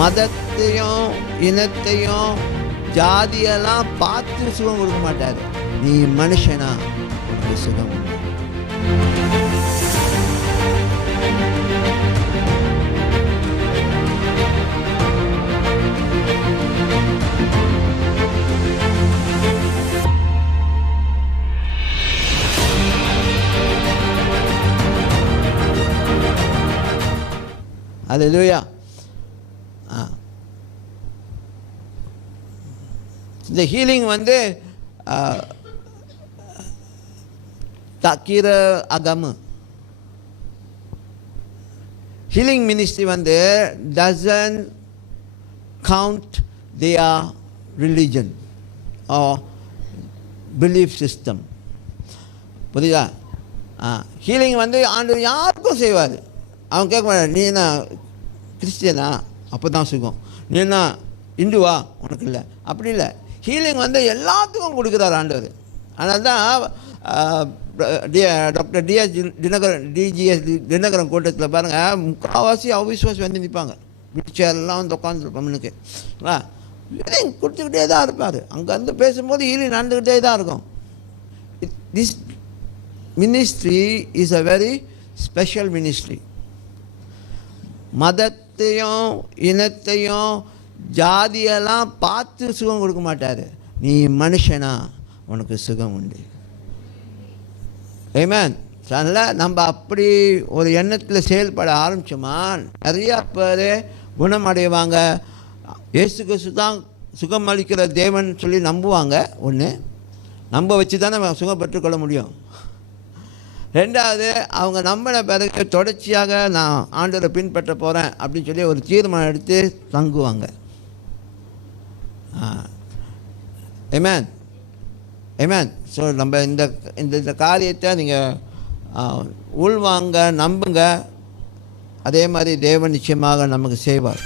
மதத்தையும் இனத்தையும் ஜாதியெல்லாம் பார்த்து சுகம் கொடுக்க மாட்டார். நீ மனுஷனா, உனக்கு சுகம் உண்டு. அல்லேலூயா. இந்த ஹீலிங் வந்து tak kira agama. Healing ministry வந்து doesn't count their religion or belief system. புரியுதா? ஹீலிங் வந்து ஆண்டவர் யாருக்கும் செய்வார். அவன் கேட்க மாட்டான், நீ என்ன கிறிஸ்டியனா, அப்போ தான் சுகம், நீ என்ன இந்துவா, உனக்கு இல்லை, அப்படி இல்லை. ஹீலிங் வந்து எல்லாத்துக்கும் கொடுக்குறார் ஆண்டவர். அதனால தான் டாக்டர் டிஜிஎஸ் தினகரன் கூட்டத்தில் பாருங்கள், முக்கால்வாசி அவிசுவாசி வந்து நிற்பாங்க, வீச்சர்லாம் வந்து உட்காந்துருப்போம். முன்னுக்கு ஹீலிங் கொடுத்துக்கிட்டே தான் இருப்பார். அங்கேருந்து பேசும்போது ஹீலிங் நடந்துக்கிட்டே தான் இருக்கும். This ministry is a very special ministry. மதத்தையும் இனத்தையும் ஜாதியெல்லாம் பார்த்து சுகம் கொடுக்க மாட்டார். நீ மனுஷனா, உனக்கு சுகம் உண்டு. ஆமென். அதனால் நம்ம அப்படி ஒரு எண்ணத்தில் செயல்பட ஆரம்பித்தோமா நிறையா பேர் குணமடைவாங்க. இயேசு கிறிஸ்து தான் சுகம் அளிக்கிற தேவன் சொல்லி நம்புவாங்க. ஒன்று நம்ப வச்சு தான் நம்ம சுகம் பெற்றுக்கொள்ள முடியும். ரெண்டாவது, அவங்க நம்பின பிறகு தொடர்ச்சியாக நான் ஆண்டவரை பின்பற்ற போகிறேன் அப்படின்னு சொல்லி ஒரு தீர்மானம் எடுத்து தங்குவாங்க. ஆமென், ஆமென். ஸோ நம்ம இந்த காரியத்தை நீங்கள் உள்வாங்க, நம்புங்க. அதே மாதிரி தேவன் நிச்சயமாக நமக்கு செய்வார்.